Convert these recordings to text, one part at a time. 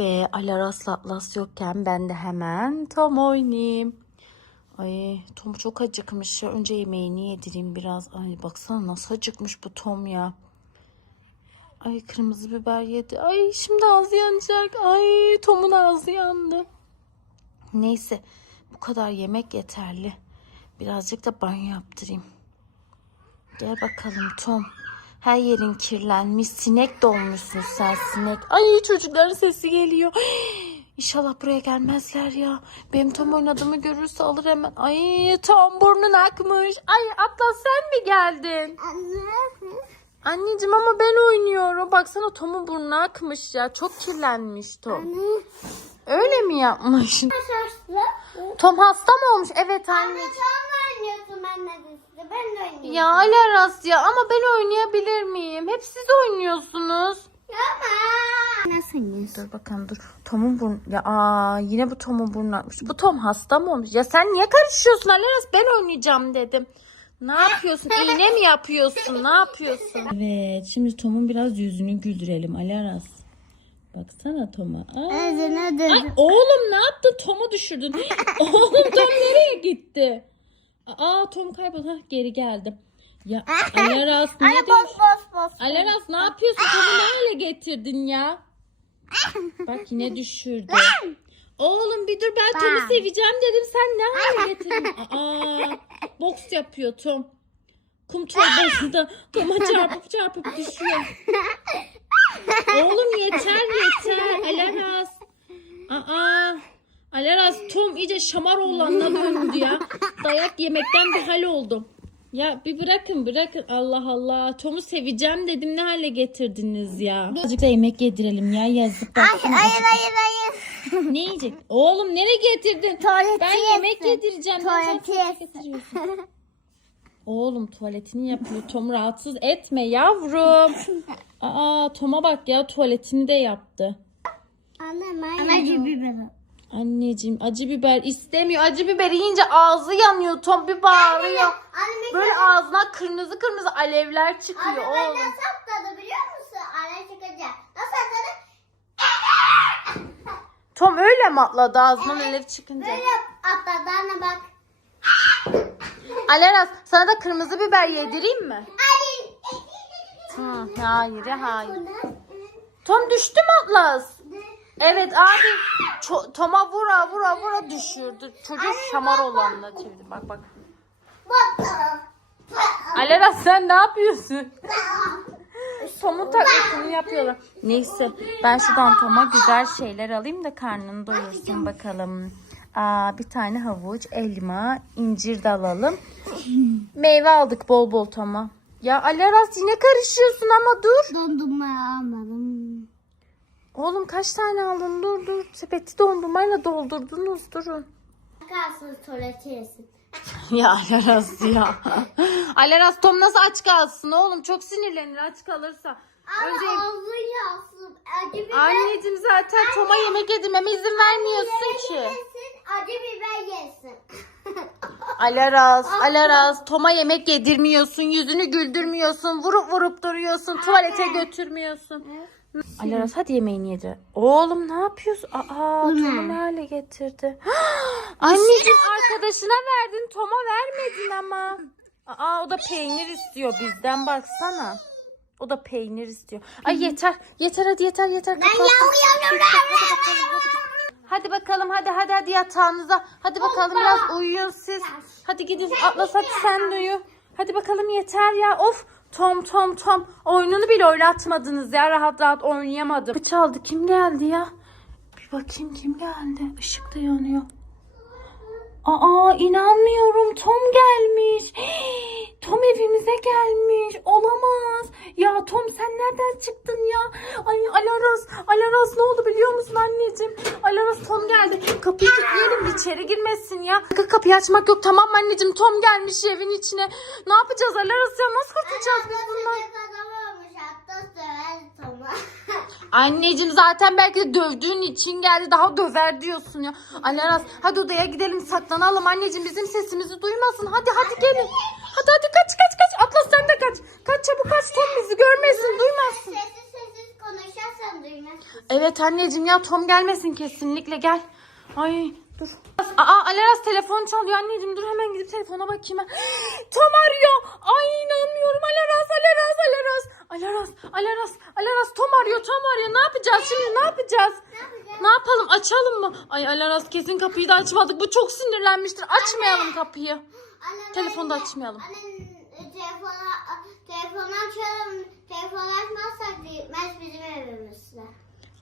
be Alaras'la Atlas yokken ben de hemen Tom oynayayım. Ay Tom çok acıkmış ya. Önce yemeğini yedireyim biraz. Ay baksana nasıl acıkmış bu Tom ya. Ay kırmızı biber yedi. Ay şimdi ağzı yanacak. Ay Tom'un ağzı yandı. Neyse bu kadar yemek yeterli. Birazcık da banyo yaptırayım. Gel bakalım Tom. Her yerin kirlenmiş. Sinek dolmuşsun sen sinek. Ay çocukların sesi geliyor. İnşallah buraya gelmezler ya. Benim Tom oynadığımı görürse alır hemen. Ay Tom burnun akmış. Ay Atlas sen mi geldin? Anneciğim ama ben oynuyorum. Baksana Tom'un burnu akmış ya. Çok kirlenmiş Tom. Öyle mi yapmış? Tom hasta mı olmuş? Evet anneciğim. Sen size. Ben de oynuyorum. Ya Alaras ya ama ben oynayabilir miyim? Hep siz oynuyorsunuz. Yapma. Nasıl oynuyorsun? Dur bakalım dur. Tom'un burnu. Ya aa, yine bu Tom'un burnu atmış. Bu Tom hasta mı olmuş? Ya sen niye karışıyorsun Alaras? Ben oynayacağım dedim. Ne yapıyorsun? İğne mi yapıyorsun? Ne yapıyorsun? Evet. Şimdi Tom'un biraz yüzünü güldürelim Alaras. Baksana Tom'a. Ay dur. oğlum ne yaptın? Tom'u düşürdün. oğlum Tom nereye gitti? Aa Tom kayboldu. Hah, geri geldi. Ya Alaras ne Anne diyorsun? boş boş boş. Alaras ne yapıyorsun? Tom'u ne hale getirdin ya? Bak yine düşürdü. Oğlum bir dur ben Tom'u seveceğim dedim. Sen ne hale getirdin? Aa, boks yapıyor Tom. Kum torbasında Tom'a çarpıp çarpıp düşüyor. Oğlum yeter yeter. Alaras. Aa. Alaras Tom iyice şamar oğlanına döndü ya. Dayak yemekten bir hal oldum. Ya bir bırakın bırakın Allah Allah. Tom'u seveceğim dedim ne hale getirdiniz ya. Azıcık da yemek yedirelim ya yazık baksana. Hayır hayır hayır. Ne yiyecek? Oğlum nereye getirdin? Tuvaleti Ben yemek yesin. yedireceğim. Neden Tuvaleti tuvalet yesin. Oğlum tuvaletini yapıyor. Tom rahatsız etme yavrum. Aa Tom'a bak ya tuvaletini de yaptı. Anne ben Anacı biberi. Anneciğim acı biber istemiyor. Acı biber yiyince ağzı yanıyor. Tom bir bağırıyor. Anne Böyle ağzına kırmızı kırmızı alevler çıkıyor Anne oğlum. nasıl atladı biliyor musun? Anne çıkınca. Nasıl atladı? Tom öyle mi atladı ağzından alev çıkınca? Böyle atladı anne bak. Aleras sana da kırmızı biber yedireyim mi? Hadi. Hı, hayır hayır. Tom düştü mü Atlas? Evet abi Tom'a vura vura vura düşürdü. Çocuk şamar olanla çevirdi. Bak bak. Aleras sen ne yapıyorsun? Tom'un taklitini yapıyorlar. Neyse ben şuradan Tom'a güzel şeyler alayım da karnını doyursun bakalım. Aa, bir tane havuç, elma, incir de alalım. Meyve aldık bol bol Tom'a. Ya Aleras yine karışıyorsun ama dur. Dondurma almadım. Oğlum kaç tane aldın? Dur dur. Sepeti dondurmayla doldurdunuz. Durun. Kalsın tuvaleti yesin. ya Aleras ya. Aleras Tom nasıl aç kalsın oğlum? Çok sinirlenir aç kalırsa. Ama Önce ağzı yansın. Acı biber anneciğim zaten Tom'a yemek yedirmeme izin vermiyorsun ki. yesin. Acı biber yesin. Alaras, Alaras Tom'a yemek yedirmiyorsun, yüzünü güldürmüyorsun, vurup vurup duruyorsun, tuvalete götürmüyorsun. Alaras hadi yemeğini yedir. Oğlum ne yapıyorsun? Aa, Tom'u ne hale getirdi? Anneciğim arkadaşına verdin, Tom'a vermedin ama. Aa o da peynir istiyor bizden baksana. O da peynir istiyor. Ay yeter, yeter hadi yeter yeter. Kapat. Hadi bakalım hadi hadi hadi yatağınıza. Hadi bakalım biraz uyuyun siz. Hadi gidin Atlas hadi sen de uyu. Hadi bakalım yeter ya. Of Tom Tom Tom. Oyununu bile oynatmadınız ya. Rahat rahat oynayamadım. Kapı çaldı. Kim geldi ya? Bir bakayım kim geldi. Işık da yanıyor. Aa inanmıyorum Tom gelmiş. Tom evimize gelmiş. Olamaz. Ya Tom sen nereden çıktın ya? Ay Alaras, Alaras ne oldu biliyor musun anneciğim? Alaras Tom geldi. Kapıyı kilitleyelim içeri girmesin ya. Sakın Kapıyı açmak yok tamam anneciğim? Tom gelmiş evin içine. Ne yapacağız Alaras ya? Nasıl kurtulacağız biz bundan? Hatta söver Tom'a. Anneciğim zaten belki de dövdüğün için geldi. Daha döver diyorsun ya. Alaras hadi odaya gidelim saklanalım anneciğim. Bizim sesimizi duymasın. Hadi hadi gelin. Hadi hadi kaç kaç kaç. Atlas sen de kaç. Kaç çabuk kaç Tom bizi görmesin duymasın. Sessiz sessiz konuşacağız açarsan duymazsın. Evet anneciğim ya Tom gelmesin kesinlikle gel. Ay dur. Aa Aleras telefon çalıyor anneciğim dur hemen gidip telefona bakayım. Tom arıyor. Ay inanmıyorum Aleras Aleras Aleras. Aleras Aleras Aleras Tom arıyor Tom arıyor. Ne yapacağız şimdi ne yapacağız? Ne yapacağız? Ne yapalım açalım mı? Ay Aleras kesin kapıyı da açmadık. Bu çok sinirlenmiştir. Açmayalım kapıyı. Anne, Telefonu da açmayalım. Anne e, telefona, telefonu açalım. Telefonu açmazsak gitmez bizim evimizde.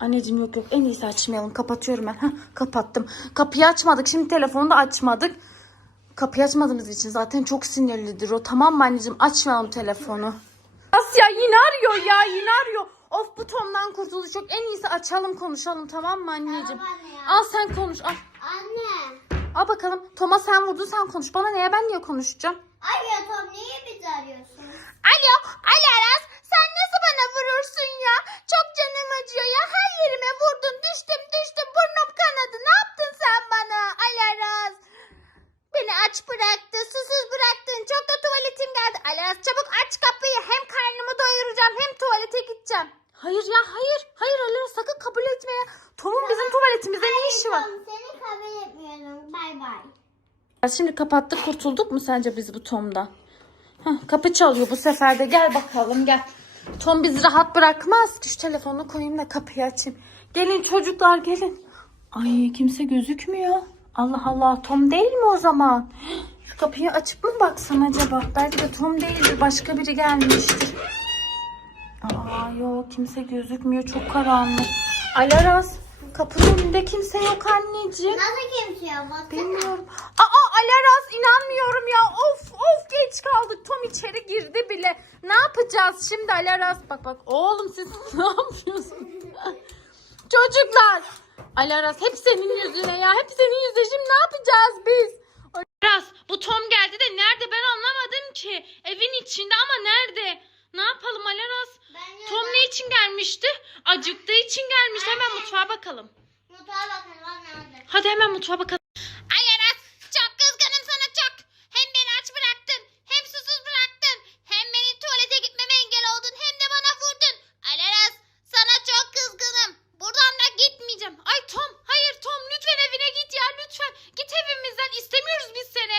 Anneciğim yok yok en iyisi açmayalım. Kapatıyorum ben. Heh, kapattım. Kapıyı açmadık. Şimdi telefonu da açmadık. Kapıyı açmadığımız için zaten çok sinirlidir o. Tamam mı anneciğim? Açmayalım telefonu. Asya yine arıyor ya yine arıyor. Of bu Tom'dan kurtulacak. En iyisi açalım konuşalım tamam mı anneciğim? Tamam anne ya. Al sen konuş al. Anne. Al bakalım. Tom'a sen vurdun sen konuş. Bana neye ben niye konuşacağım? Ay ya Tom niye bizi arıyorsun? Alo, Ali Aras. Sen nasıl bana vurursun ya? Çok canım acıyor ya. Her yerime vurdun. Düştüm düştüm. Burnum kanadı. Ne yaptın sen bana Ali Aras? Beni aç bıraktın. Susuz bıraktın. Çok da tuvaletim geldi. Ali Aras çabuk aç kapıyı. Hem karnımı doyuracağım hem tuvalete gideceğim. Hayır ya hayır. Hayır Ali Aras sakın kabul etme ya. Tom'un bizim tuvaletimizde ne işi var? Tom seni kabul etmiyorum. Bay bay. Şimdi kapattık kurtulduk mu sence biz bu Tom'dan? Heh, kapı çalıyor bu sefer de gel bakalım gel. Tom bizi rahat bırakmaz. Şu telefonu koyayım da kapıyı açayım. Gelin çocuklar gelin. Ay kimse gözükmüyor. Allah Allah Tom değil mi o zaman? Şu kapıyı açıp mı baksam acaba? Belki de Tom değildir başka biri gelmiştir. Aa yok kimse gözükmüyor çok karanlık. Alaras kapının önünde kimse yok anneciğim. Nasıl kimse yok? Baksana. Bilmiyorum. Aa Alaras inanmıyorum ya. Of of geç kaldık. Tom içeri girdi bile. Ne yapacağız şimdi Alaras? Bak bak oğlum siz ne yapıyorsunuz? Çocuklar. Alaras hep senin yüzüne ya. Hep senin yüzüne. Şimdi ne yapacağız biz? Alaras bu Tom geldi de nerede ben anlamadım ki. Evin içinde ama nerede? Ne yapalım Alaras? Ben Tom ne için gelmişti? Acıktığı için gelmişti. Hemen mutfağa bakalım. Mutfağa bakalım. Hadi hemen mutfağa bakalım. Alaras çok kızgınım sana çok. Hem beni aç bıraktın hem susuz bıraktın. Hem benim tuvalete gitmeme engel oldun hem de bana vurdun. Alaras sana çok kızgınım. Buradan da gitmeyeceğim. Ay Tom, hayır Tom lütfen evine git ya lütfen. Git evimizden istemiyoruz biz seni.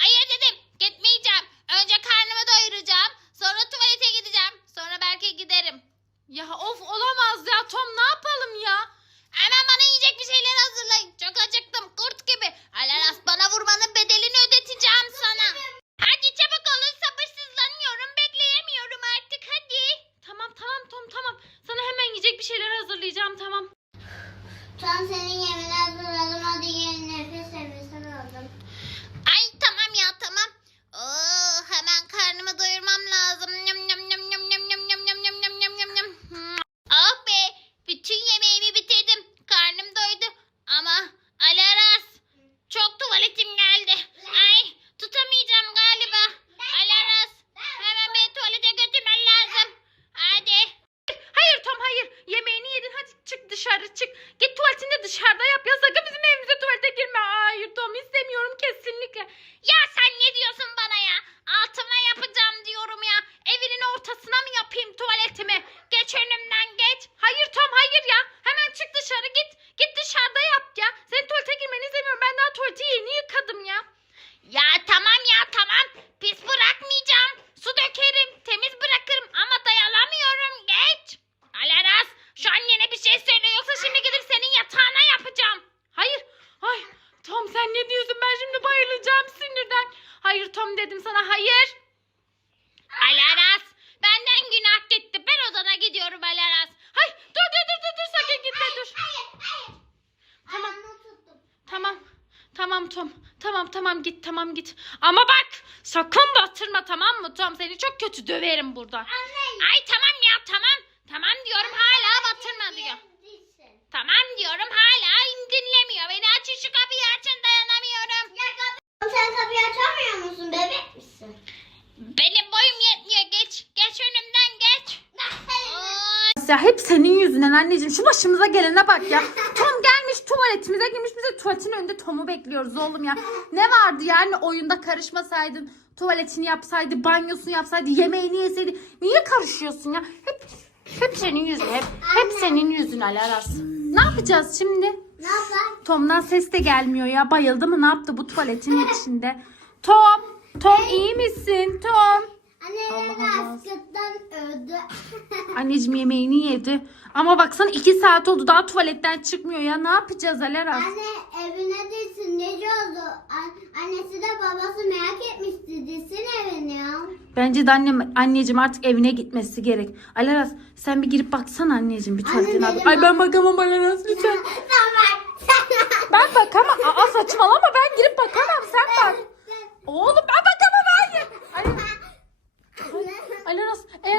Hayır dedim gitmeyeceğim. Önce karnımı doyuracağım. Sonra tuvalete gideceğim. Sonra belki giderim. Ya of olamaz ya Tom ne yapalım ya? Hemen bana yiyecek bir şeyler hazırlayın. Çok acıktım kurt gibi. Alaras dışarı çık. Git tuvaletini dışarıda yap ya sakın bizim evimize tuvalete girme. Hayır Tom istemiyorum kesinlikle. Ya sen ne diyorsun bana ya? Altına yapacağım diyorum ya. Evinin ortasına mı yapayım tuvaletimi? Geç önümden geç. Hayır Tom hayır ya. Hemen çık dışarı git. Git dışarıda yap ya. Senin tuvalete girmeni istemiyorum. Ben daha tuvaleti yeni yıkadım ya. Ya tamam ya tamam. Pis bırakmayacağım. Su dökerim. Temiz bırakırım ama dayanamıyorum. Geç. Alaras şu annene bir şey söyle yoksa şimdi gidip senin yatağına yapacağım. Hayır. Ay Tom sen ne diyorsun? Ben şimdi bayılacağım sinirden. Hayır Tom dedim sana hayır. Alaras benden günah gitti. Ben odana gidiyorum Alaras. Hay dur dur dur dur dur sakın gitme dur. Hayır hayır. Tamam. Ayağımı tuttum. Tamam. Tamam Tom. Tamam tamam git tamam git. Ama bak sakın batırma tamam mı Tom? Seni çok kötü döverim burada. Anne. Ay tamam ya tamam. Tamam diyorum hala batırma diyor. Tamam diyorum hala dinlemiyor. Beni açın şu kapıyı açın dayanamıyorum. Ya kapı. Sen kapıyı açamıyor musun? Bebek misin? Benim boyum yetmiyor. Geç. Geç önümden geç. Ya hep senin yüzünden anneciğim. Şu başımıza gelene bak ya. Tuvaletimize girmiş. Bize tuvaletin önünde Tom'u bekliyoruz oğlum ya. Ne vardı yani oyunda karışmasaydın. Tuvaletini yapsaydı, banyosunu yapsaydı, yemeğini yeseydi. Niye karışıyorsun ya? Hep Hep senin yüzün. Hep, hep senin yüzün Ali Aras. Ne yapacağız şimdi? Ne yapar? Tom'dan ses de gelmiyor ya. Bayıldı mı? Ne yaptı bu tuvaletin içinde? Tom! Tom iyi misin? Tom! Anne Allah öldü. Anneciğim yemeğini yedi. Ama baksana iki saat oldu daha tuvaletten çıkmıyor ya. Ne yapacağız Ali Aras? Anne evine değilsin. Nece oldu? An- annesi de babası merak etmişti. Dilsin evine ya. Bence de annem, anneciğim artık evine gitmesi gerek. Ali Aras sen bir girip baksana anneciğim bir tuvaletin Anne, adı. Ay ben bakamam Ali Aras lütfen. Ben bakamam. Aa saçmalama ben girip bakamam sen bak. Oğlum ben bakamam hayır. Aras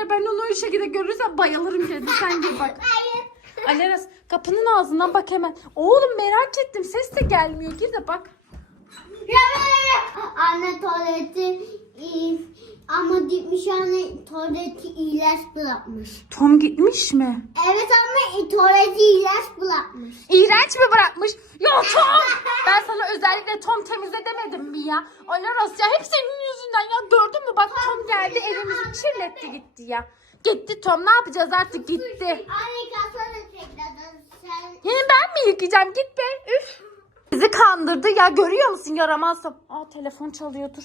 eğer ben onu o şekilde görürsem bayılırım dedi. Sen gir bak. Hayır. Ali Aras kapının ağzından bak hemen. Oğlum merak ettim ses de gelmiyor. Gir de bak. Anne tuvaleti. Ama gitmiş anne tuvaleti ilaç bırakmış. Tom gitmiş mi? Evet ama tuvaleti ilaç bırakmış. İğrenç mi bırakmış? Ya Tom! Ben sana özellikle Tom temizle demedim mi ya? Ali Aras ya hep senin yüzünden ya. Gördün mü bak Tom geldi evimizi kirletti gitti ya. Gitti Tom ne yapacağız artık gitti. Anne sen. Yine ben mi yıkayacağım? Git be. Üf. Bizi kandırdı ya. Görüyor musun yaramazsın? Aa telefon çalıyor dur.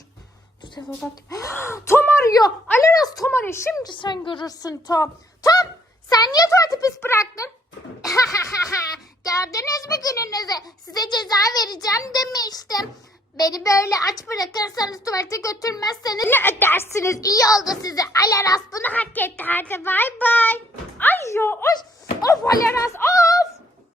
Dur telefon bak. Tom arıyor. Aleras Tom arıyor. Şimdi sen görürsün Tom. Tom sen niye tuvaleti pis bıraktın? Gördünüz mü gününüzü? Size ceza vereceğim demiştim. Beni böyle aç bırakırsanız tuvalete götürmezseniz ne ödersiniz? İyi oldu size. Alaras bunu hak etti. Hadi bay bay. Ay ya. Of Aleras. Of.